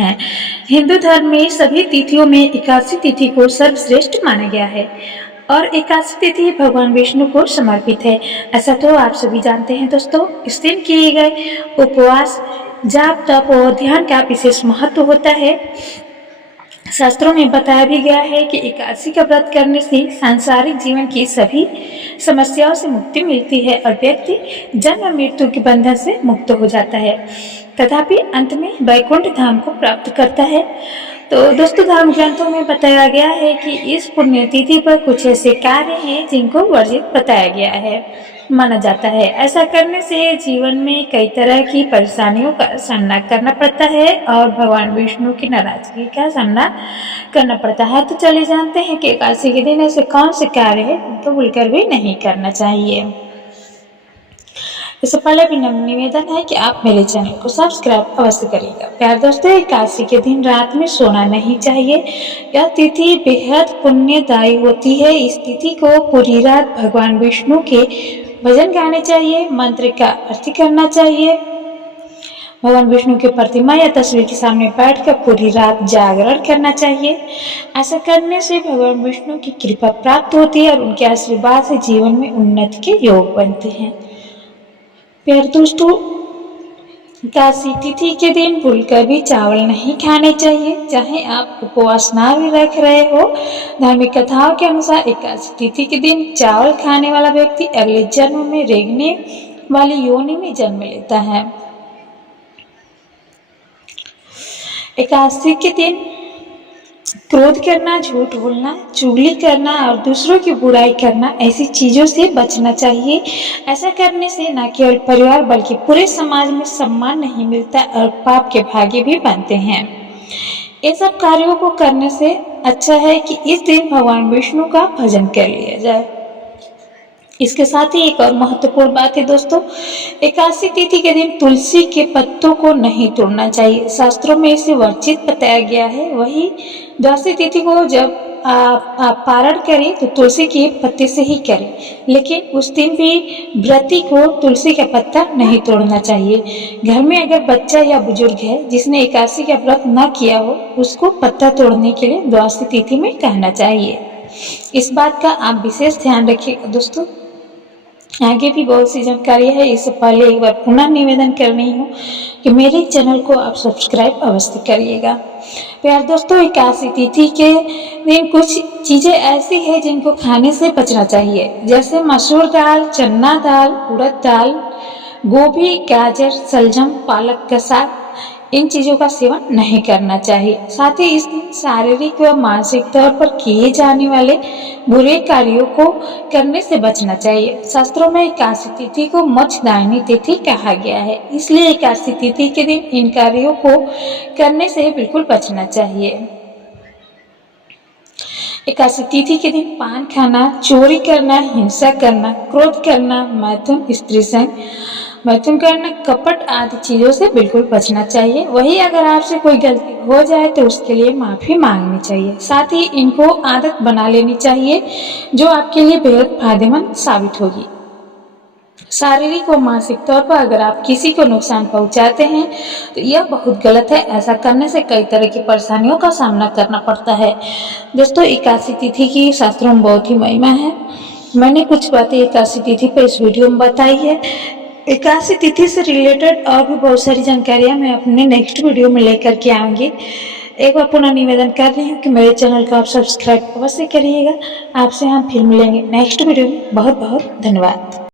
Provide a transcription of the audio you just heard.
हैं। हिंदू धर्म में सभी तिथियों में एकादशी तिथि को सर्वश्रेष्ठ माना गया है और एकादशी तिथि भगवान विष्णु को समर्पित है। ऐसा तो आप सभी जानते हैं दोस्तों। इस दिन किए गए उपवास, जाप, तप और ध्यान का विशेष महत्व होता है। शास्त्रों में बताया भी गया है कि एकादशी का व्रत करने से सांसारिक जीवन की सभी समस्याओं से मुक्ति मिलती है और व्यक्ति जन्म और मृत्यु के बंधन से मुक्त हो जाता है, तथापि अंत में वैकुंठ धाम को प्राप्त करता है। तो दोस्तों, धर्म ग्रंथों में बताया गया है कि इस पुण्यतिथि पर कुछ ऐसे कार्य हैं जिनको वर्जित बताया गया है, माना जाता है। ऐसा करने से जीवन में कई तरह की परेशानियों का सामना करना पड़ता है और भगवान विष्णु की नाराजगी का सामना करना पड़ता है। तो चलिए जानते हैं कि एकादशी के दिन ऐसे कौन से कार्य है तो भूलकर भी नहीं करना चाहिए। इससे पहले भी निवेदन है कि आप मेरे चैनल को सब्सक्राइब अवश्य करिएगा। प्यार दोस्तों, एकादशी के दिन रात में सोना नहीं चाहिए। यह तिथि बेहद पुण्यदायी होती है। इस तिथि को पूरी रात भगवान विष्णु के भजन गाने चाहिए, मंत्र का अर्थ करना चाहिए, भगवान विष्णु की प्रतिमा या तस्वीर के सामने बैठकर पूरी रात जागरण करना चाहिए। ऐसा करने से भगवान विष्णु की कृपा प्राप्त होती है और उनके आशीर्वाद से जीवन में उन्नति के योग बनते हैं। प्यार दोस्तों, एकादशी तिथि के दिन भूलकर भी चावल नहीं खाने चाहिए, चाहे आप उपवास ना भी रख रहे हो। धार्मिक कथाओं के अनुसार एकादशी तिथि के दिन चावल खाने वाला व्यक्ति अगले जन्म में रेंगने वाली योनि में जन्म लेता है। एकादशी के दिन क्रोध करना, झूठ बोलना, चुगली करना और दूसरों की बुराई करना, ऐसी चीजों से बचना चाहिए। ऐसा करने से न केवल परिवार बल्कि पूरे समाज में सम्मान नहीं मिलता और पाप के भागी भी बनते हैं। इन सब कार्यों को करने से अच्छा है कि इस दिन भगवान विष्णु का भजन कर लिया जाए। इसके साथ ही एक और महत्वपूर्ण बात है दोस्तों, एकादशी तिथि के दिन तुलसी के पत्तों को नहीं तोड़ना चाहिए। शास्त्रों में इसे वर्जित बताया गया है। वही द्वादशी तिथि को जब आप पारण करें तो तुलसी के पत्ते से ही करें, लेकिन उस दिन भी व्रती को तुलसी का पत्ता नहीं तोड़ना चाहिए। घर में अगर बच्चा या बुजुर्ग है जिसने एकादशी का व्रत न किया हो, उसको पत्ता तोड़ने के लिए द्वादशी तिथि में कहना चाहिए। इस बात का आप विशेष ध्यान रखिएगा दोस्तों। आगे भी बहुत सी जानकारी है। इससे पहले एक बार पुनः निवेदन कर रही हूँ कि मेरे चैनल को आप सब्सक्राइब अवश्य करिएगा। प्यार दोस्तों, एकादशी तिथि के दिन कुछ चीजें ऐसी है जिनको खाने से बचना चाहिए, जैसे मसूर दाल, चना दाल, उड़द दाल, गोभी, गाजर, शलजम, पालक का साग, इन चीजों का सेवन नहीं करना चाहिए। साथ ही इस दिन शारीरिक व मानसिक तौर पर किए जाने वाले बुरे कार्यों को करने से बचना चाहिए। शास्त्रों में एकादशी तिथि को मोक्षदायिनी तिथि कहा गया है, इसलिए एकादशी तिथि के दिन इन कार्यों को करने से बिल्कुल बचना चाहिए। एकादशी तिथि के दिन पान खाना, चोरी करना, हिंसा करना, क्रोध करना, मैथुन, स्त्री संग मैथुन करना, कपट आदि चीजों से बिल्कुल बचना चाहिए। वही अगर आपसे कोई गलती हो जाए तो उसके लिए माफी मांगनी चाहिए। साथ ही इनको आदत बना लेनी चाहिए जो आपके लिए बेहद फायदेमंद साबित होगी। शारीरिक व मानसिक तौर पर अगर आप किसी को नुकसान पहुंचाते हैं तो यह बहुत गलत है। ऐसा करने से कई तरह की परेशानियों का सामना करना पड़ता है। दोस्तों, एकादशी तिथि की शास्त्रों में बहुत ही महिमा है। मैंने कुछ बातें एकादशी तिथि पर इस वीडियो में बताई है। एकादशी तिथि से रिलेटेड और भी बहुत सारी जानकारियां मैं अपने नेक्स्ट वीडियो में लेकर के आऊंगी। एक बार पुनः निवेदन कर रही हूँ कि मेरे चैनल को आप सब्सक्राइब अवश्य करिएगा। आपसे हम फिर मिलेंगे नेक्स्ट वीडियो में। बहुत बहुत धन्यवाद।